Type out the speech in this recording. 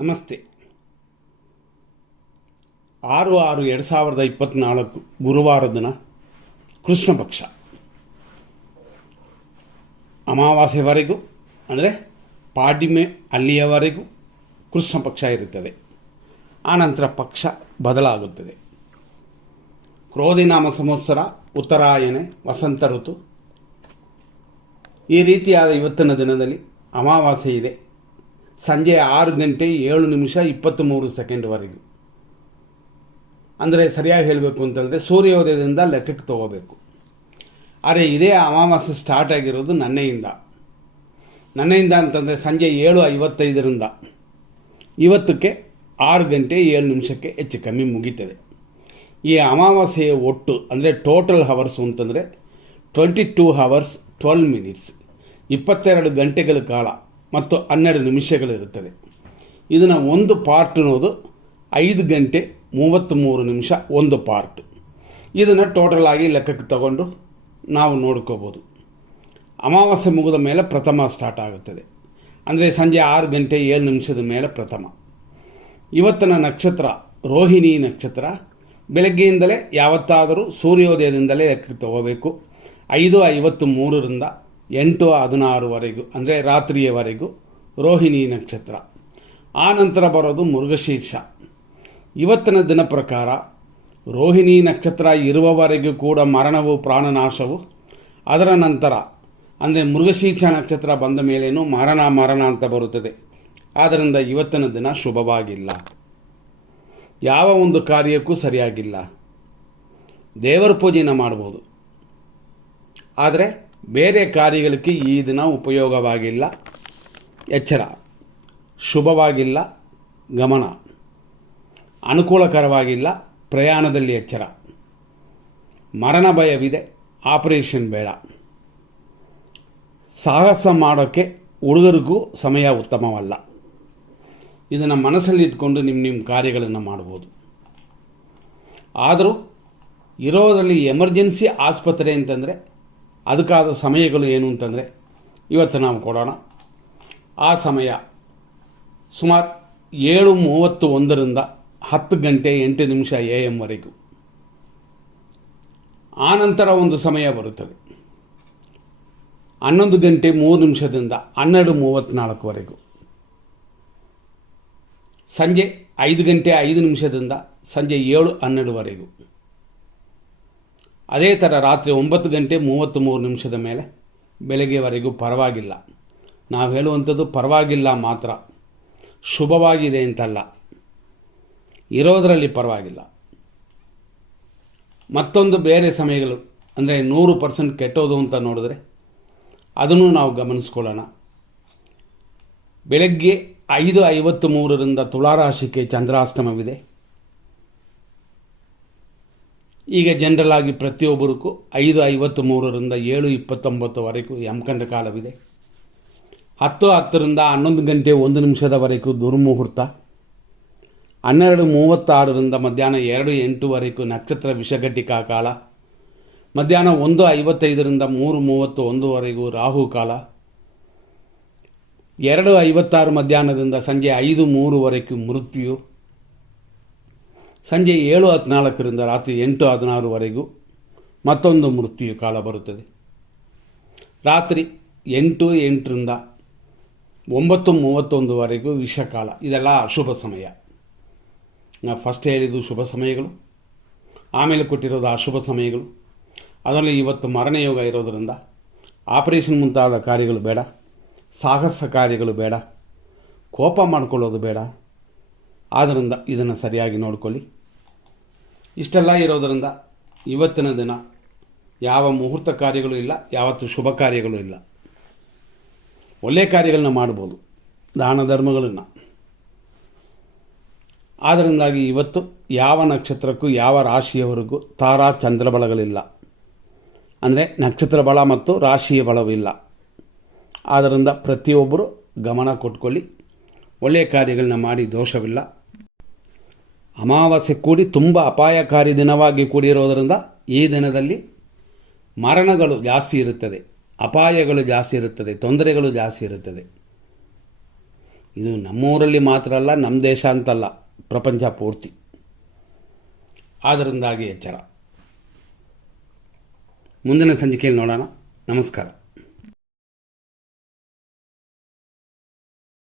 ನಮಸ್ತೆ. 6/6/2024 ಗುರುವಾರ ದಿನ ಕೃಷ್ಣ ಪಕ್ಷ ಅಮಾವಾಸ್ಯೆವರೆಗೂ ಅಂದರೆ ಪಾಡ್ಯಮೆ ಅಲ್ಲಿಯವರೆಗೂ ಕೃಷ್ಣ ಪಕ್ಷ ಇರುತ್ತದೆ. ಆನಂತರ ಪಕ್ಷ ಬದಲಾಗುತ್ತದೆ. ಕ್ರೋಧಿನಾಮ ಸಂವತ್ಸರ, ಉತ್ತರಾಯಣೆ, ವಸಂತ ಋತು. ಈ ರೀತಿಯಾದ ಇವತ್ತಿನ ದಿನದಲ್ಲಿ ಅಮಾವಾಸ್ಯೆ ಇದೆ. ಸಂಜೆ 6:07:23 ಅಂದರೆ ಸರಿಯಾಗಿ ಹೇಳಬೇಕು ಅಂತಂದರೆ ಸೂರ್ಯೋದಯದಿಂದ ಲೆಕ್ಕಕ್ಕೆ ತಗೋಬೇಕು. ಆದರೆ ಇದೇ ಅಮಾವಾಸ್ಯೆ ಸ್ಟಾರ್ಟ್ ಆಗಿರೋದು ನನ್ನೆಯಿಂದ ಅಂತಂದರೆ ಸಂಜೆ 7:55 ಇವತ್ತಕ್ಕೆ 6:07 ಹೆಚ್ಚು ಕಮ್ಮಿ ಮುಗೀತದೆ. ಈ ಅಮಾವಾಸ್ಯೆಯ ಒಟ್ಟು ಅಂದರೆ ಟೋಟಲ್ ಹವರ್ಸು ಅಂತಂದರೆ 22 hours 12 minutes, 22 ಗಂಟೆಗಳ ಕಾಲ ಮತ್ತು 12 ನಿಮಿಷಗಳಿರುತ್ತದೆ. ಇದನ್ನು ಒಂದು ಪಾರ್ಟ್ ಅನ್ನೋದು 5:33 ಒಂದು ಪಾರ್ಟ್. ಇದನ್ನು ಟೋಟಲ್ ಆಗಿ ಲೆಕ್ಕಕ್ಕೆ ತಗೊಂಡು ನಾವು ನೋಡ್ಕೋಬೋದು. ಅಮಾವಾಸ್ಯೆ ಮುಗಿದ ಮೇಲೆ ಪ್ರಥಮ ಸ್ಟಾರ್ಟ್ ಆಗುತ್ತದೆ. ಅಂದರೆ ಸಂಜೆ 6:07 ಮೇಲೆ ಪ್ರಥಮ. ಇವತ್ತಿನ ನಕ್ಷತ್ರ ರೋಹಿಣಿ ನಕ್ಷತ್ರ. ಬೆಳಗ್ಗೆಯಿಂದಲೇ ಯಾವತ್ತಾದರೂ ಸೂರ್ಯೋದಯದಿಂದಲೇ ಲೆಕ್ಕಕ್ಕೆ ತಗೋಬೇಕು. 5:53 8:16 ಅಂದರೆ ರಾತ್ರಿಯವರೆಗೂ ರೋಹಿಣಿ ನಕ್ಷತ್ರ. ಆ ನಂತರ ಬರೋದು ಮೃಗಶೀರ್ಷ. ಇವತ್ತಿನ ದಿನ ಪ್ರಕಾರ ರೋಹಿಣಿ ನಕ್ಷತ್ರ ಇರುವವರೆಗೂ ಕೂಡ ಮರಣವು ಪ್ರಾಣನಾಶವು, ಅದರ ನಂತರ ಅಂದರೆ ಮೃಗಶೀರ್ಷ ನಕ್ಷತ್ರ ಬಂದ ಮೇಲೇನೂ ಮರಣ ಅಂತ ಬರುತ್ತದೆ. ಆದ್ದರಿಂದ ಇವತ್ತಿನ ದಿನ ಶುಭವಾಗಿಲ್ಲ. ಯಾವ ಒಂದು ಕಾರ್ಯಕ್ಕೂ ಸರಿಯಾಗಿಲ್ಲ. ದೇವರ ಪೂಜೆನ ಮಾಡ್ಬೋದು, ಆದರೆ ಬೇರೆ ಕಾರ್ಯಗಳಿಗೆ ಈ ದಿನ ಉಪಯೋಗವಾಗಿಲ್ಲ. ಎಚ್ಚರ. ಶುಭವಾಗಿಲ್ಲ. ಗಮನ. ಅನುಕೂಲಕರವಾಗಿಲ್ಲ. ಪ್ರಯಾಣದಲ್ಲಿ ಎಚ್ಚರ. ಮರಣ ಭಯವಿದೆ. ಆಪರೇಷನ್ ಬೇಡ. ಸಾಹಸ ಮಾಡೋಕ್ಕೆ ಹುಡುಗರಿಗೂ ಸಮಯ ಉತ್ತಮವಲ್ಲ. ಇದನ್ನು ಮನಸ್ಸಲ್ಲಿಟ್ಕೊಂಡು ನಿಮ್ಮ ಕಾರ್ಯಗಳನ್ನು ಮಾಡ್ಬೋದು. ಆದರೂ ಇರೋದರಲ್ಲಿ ಎಮರ್ಜೆನ್ಸಿ ಆಸ್ಪತ್ರೆ ಅಂತಂದರೆ ಅದಕ್ಕಾದ ಸಮಯಗಳು ಏನು ಅಂತಂದರೆ ಇವತ್ತು ನಾವು ಕೊಡೋಣ. ಆ ಸಮಯ ಸುಮಾರು 7:31 10:08 AM ವರೆಗೂ. ಆನಂತರ ಒಂದು ಸಮಯ ಬರುತ್ತದೆ 11:03 12:34 ಸಂಜೆ 5:05 ಸಂಜೆ 7:12 ಅದೇ ಥರ ರಾತ್ರಿ 9:33 ಮೇಲೆ ಬೆಳಗ್ಗೆವರೆಗೂ ಪರವಾಗಿಲ್ಲ. ನಾವು ಹೇಳುವಂಥದ್ದು ಪರವಾಗಿಲ್ಲ ಮಾತ್ರ, ಶುಭವಾಗಿದೆ ಅಂತಲ್ಲ. ಇರೋದರಲ್ಲಿ ಪರವಾಗಿಲ್ಲ. ಮತ್ತೊಂದು ಬೇರೆ ಸಮಯಗಳು ಅಂದರೆ 100% ಕೆಟ್ಟೋದು ಅಂತ ನೋಡಿದ್ರೆ ಅದನ್ನು ನಾವು ಗಮನಿಸ್ಕೊಳ್ಳೋಣ. ಬೆಳಗ್ಗೆ 5:53 ತುಲಾರಾಶಿಗೆ ಚಂದ್ರಾಷ್ಟಮವಿದೆ. ಈಗ ಜನರಲ್ ಆಗಿ ಪ್ರತಿಯೊಬ್ಬರಿಗೂ 5:53 7:29 ಯಮಕಂಡ ಕಾಲವಿದೆ. 10:10 11:01 ದುರ್ಮುಹೂರ್ತ. 12:36 ಮಧ್ಯಾಹ್ನ 2:08 ನಕ್ಷತ್ರ ವಿಷಘಟಿಕಾ ಕಾಲ. ಮಧ್ಯಾಹ್ನ 1:55 3:31 ರಾಹು ಕಾಲ. 2:56 ಮಧ್ಯಾಹ್ನದಿಂದ ಸಂಜೆ 5:03 ಮೃತ್ಯು. ಸಂಜೆ 7:14 ರಾತ್ರಿ 8:16 ಮತ್ತೊಂದು ಮೃತ್ಯು ಕಾಲ ಬರುತ್ತದೆ. ರಾತ್ರಿ 8:08 9:31 ವಿಷಕಾಲ. ಇದೆಲ್ಲ ಅಶುಭ ಸಮಯ. ನಾವು ಫಸ್ಟ್ ಹೇಳಿದ್ದು ಶುಭ ಸಮಯಗಳು, ಆಮೇಲೆ ಕೊಟ್ಟಿರೋದು ಅಶುಭ ಸಮಯಗಳು. ಅದರಲ್ಲಿ ಇವತ್ತು ಮರಣಯೋಗ ಇರೋದರಿಂದ ಆಪರೇಷನ್ ಮುಂತಾದ ಕಾರ್ಯಗಳು ಬೇಡ, ಸಾಹಸ ಕಾರ್ಯಗಳು ಬೇಡ, ಕೋಪ ಮಾಡಿಕೊಳ್ಳೋದು ಬೇಡ. ಆದ್ದರಿಂದ ಇದನ್ನು ಸರಿಯಾಗಿ ನೋಡಿಕೊಳ್ಳಿ. ಇಷ್ಟೆಲ್ಲ ಇರೋದರಿಂದ ಇವತ್ತಿನ ದಿನ ಯಾವ ಮುಹೂರ್ತ ಕಾರ್ಯಗಳು ಇಲ್ಲ, ಯಾವತ್ತು ಶುಭ ಕಾರ್ಯಗಳು ಇಲ್ಲ. ಒಳ್ಳೆಯ ಕಾರ್ಯಗಳನ್ನ ಮಾಡ್ಬೋದು, ದಾನ ಧರ್ಮಗಳನ್ನು. ಆದ್ದರಿಂದಾಗಿ ಇವತ್ತು ಯಾವ ನಕ್ಷತ್ರಕ್ಕೂ ಯಾವ ರಾಶಿಯವರೆಗೂ ತಾರಾ ಚಂದ್ರಬಲಗಳಿಲ್ಲ. ಅಂದರೆ ನಕ್ಷತ್ರ ಬಲ ಮತ್ತು ರಾಶಿಯ ಬಲವಿಲ್ಲ. ಆದ್ದರಿಂದ ಪ್ರತಿಯೊಬ್ಬರು ಗಮನ ಕೊಟ್ಕೊಳ್ಳಿ, ಒಳ್ಳೆಯ ಕಾರ್ಯಗಳನ್ನ ಮಾಡಿ, ದೋಷವಿಲ್ಲ. ಅಮಾವಾಸ್ಯೆ ಕೂಡಿ ತುಂಬ ಅಪಾಯಕಾರಿ ದಿನವಾಗಿ ಕೂಡಿರೋದರಿಂದ ಈ ದಿನದಲ್ಲಿ ಮರಣಗಳು ಜಾಸ್ತಿ ಇರುತ್ತದೆ, ಅಪಾಯಗಳು ಜಾಸ್ತಿ ಇರುತ್ತದೆ, ತೊಂದರೆಗಳು ಜಾಸ್ತಿ ಇರುತ್ತದೆ. ಇದು ನಮ್ಮೂರಲ್ಲಿ ಮಾತ್ರ ಅಲ್ಲ, ನಮ್ಮ ದೇಶ ಅಂತಲ್ಲ, ಪ್ರಪಂಚ ಪೂರ್ತಿ. ಆದ್ದರಿಂದಾಗಿ ಎಚ್ಚರ. ಮುಂದಿನ ಸಂಚಿಕೆಯಲ್ಲಿ ನೋಡೋಣ. ನಮಸ್ಕಾರ.